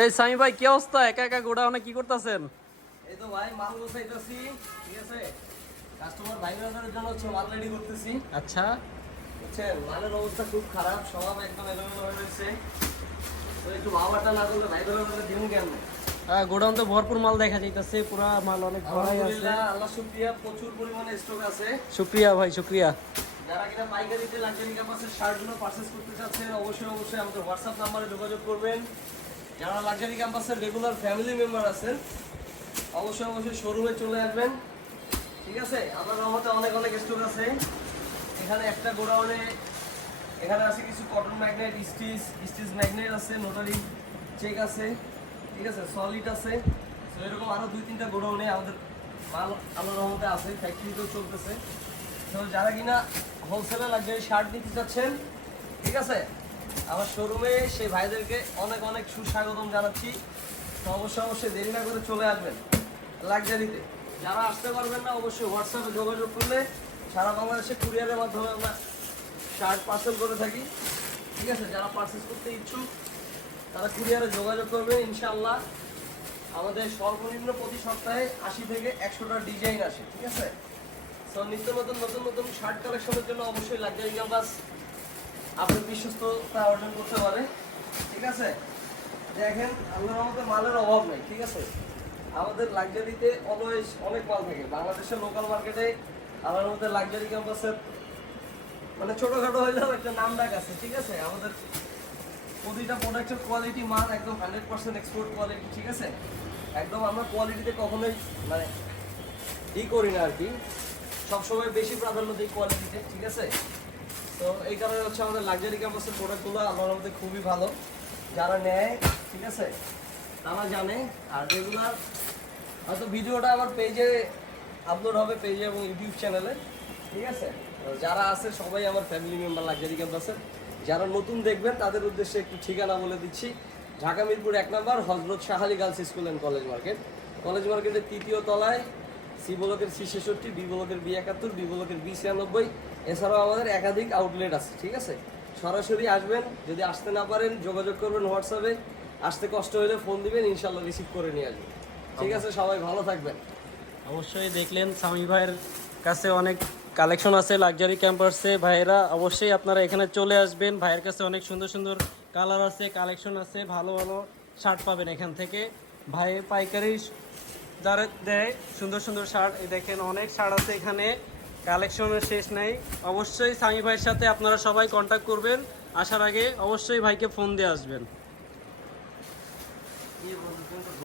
এই সামি ভাই কি অবস্থা? একা একা গোডাউনে কি করতেছেন? এই তো ভাই মাল গোছাইতেছি ঠিক আছে? কাস্টমার ভাই ব্রাদারের জন্য হচ্ছে মাল রেডি করতেছি। আচ্ছা। বুঝছেন মালের অবস্থা খুব খারাপ সব একদম এলোমেলো হয়ে রয়েছে। তো একটু ভাবাটা না করলে ভাই ব্রাদারের দিন কেন গোডাউন তো ভরপুর মাল দেখা যাইতেছে পুরা মাল অনেক ভরাই আছে। আল্লাহ শুক্রিয়া প্রচুর পরিমাণে স্টক আছে। শুক্রিয়া ভাই শুক্রিয়া। যারা কিনা পাইকারিতে লাক্সারি ক্যাম্পাসের শার্টগুলো পারচেস করতে চাচ্ছেন অবশ্যই অবশ্যই আমাদের হোয়াটসঅ্যাপ নাম্বারে যোগাযোগ করবেন। যারা লাক্সারি ক্যাম্পাসের রেগুলার ফ্যামিলি মেম্বার আছেন, অবশ্যই অবশ্যই শোরুমে চলে আসবেন। ঠিক আছে? আমার রহমতে অনেক অনেক স্টোর আছে। এখানে একটা গোডাউনে, এখানে আছে কিছু cotton magnet stitch stitch magnet আছে নোটারি চেক আছে। ঠিক আছে? সলিড আছে। তো এরকম আরও দুই তিনটা গোডাউনে আমাদের মাল আল্লাহর রহমতে আছে। ফ্যাক্টরিতেও চলতেছে। তো যারা কিনা হোলসেলে লাক্সারি শার্ট নিতে চাচ্ছেন, ঠিক আছে? আমার শোরুমে সেই ভাইদেরকে অনেক অনেক সুস্বাগতম জানাচ্ছি। অবশ্যই অবশ্যই দেরি না করে চলে আসবেন লাক্সারিতে। যারা আসতে পারবেন না, অবশ্যই হোয়াটসঅ্যাপে যোগাযোগ করলে সারা বাংলাদেশে কুরিয়ারের মাধ্যমে আমরা শার্ট পার্সেল করে থাকি। ঠিক আছে? যারা পার্সেস করতে ইচ্ছুক, তারা কুরিয়ারে যোগাযোগ করবেন ইনশাআল্লাহ। আমাদের সর্বনিম্ন প্রতি সপ্তাহে আশি থেকে একশোটা ডিজাইন আসে, ঠিক আছে? তো নিত্য নতুন নতুন নতুন শার্ট কালেকশনের জন্য অবশ্যই লাক্সারি ক্যাম্পাস আপনার বিশ্বস্ততা অর্জন করতে পারে, ঠিক আছে? দেখেন, আল্লাহর মতো মালের অভাব নেই, ঠিক আছে? আমাদের লাক্সারিতে অলওয়েজ অনেক মাল থাকে। বাংলাদেশের লোকাল মার্কেটে আল্লাহর মধ্যে লাক্সারি ক্যাম্পাসের মানে ছোটখাটো হইলেও একটা নাম ডাক আছে, ঠিক আছে? আমাদের প্রতিটা প্রোডাক্টের কোয়ালিটি মান একদম হান্ড্রেড পার্সেন্ট এক্সপোর্ট কোয়ালিটি ঠিক আছে? একদম আমরা কোয়ালিটিতে কখনোই মানে ই করি না আর কি। সবসময় বেশি প্রাধান্য দিই কোয়ালিটিতে ঠিক আছে? তো এই কারণে হচ্ছে আমাদের লাক্সারি ক্যাম্পাসের প্রোডাক্টগুলো আমার মধ্যে খুবই ভালো। যারা নেয়, ঠিক আছে? তারা জানে। আর রেগুলার হয়তো ভিডিওটা আমার পেজে আপলোড হবে পেজে এবং ইউটিউব চ্যানেলে ঠিক আছে? যারা আছে, সবাই আমার ফ্যামিলি মেম্বার লাক্সারি ক্যাম্পাসের যারা নতুন দেখবেন, তাদের উদ্দেশ্যে একটু ঠিকানা বলে দিচ্ছি। ঢাকা মিরপুর এক নম্বর, Hazrat Shahali girls school and college market college মার্কেটের তৃতীয় তলায় সি ব্লকের সি ছেষট্টি, বি ব্লকের বি একাত্তর, বি ব্লকের বি ছিয়ানব্বই। এছাড়াও আমাদের একাধিক আউটলেট আছে, ঠিক আছে? সরাসরি আসবেন, যদি আসতে না পারেন, যোগাযোগ করবেন হোয়াটসঅ্যাপে আসতে কষ্ট হলে ফোন দিবেন ইনশাল্লাহ রিসিভ করে নিয়ে আসবেন ঠিক আছে, সবাই ভালো থাকবেন। অবশ্যই দেখলেন স্বামী ভাইয়ের কাছে অনেক কালেকশন আছে লাক্সারি ক্যাম্পাসে ভাইয়েরা অবশ্যই আপনারা এখানে চলে আসবেন। ভাইয়ের কাছে অনেক সুন্দর সুন্দর কালার আছে কালেকশন আছে, ভালো ভালো শার্ট পাবেন এখান থেকে। ভাইয়ের পাইকারি দেয়, সুন্দর সুন্দর শার্ট। দেখেন, অনেক শার্ট আছে এখানে। কালেকশনের শেষ নেই। অবশ্যই সামি ভাইয়ের সাথে আপনারা সবাই কন্ট্যাক্ট করবেন। আসার আগে অবশ্যই ভাইকে ফোন দিয়ে আসবেন।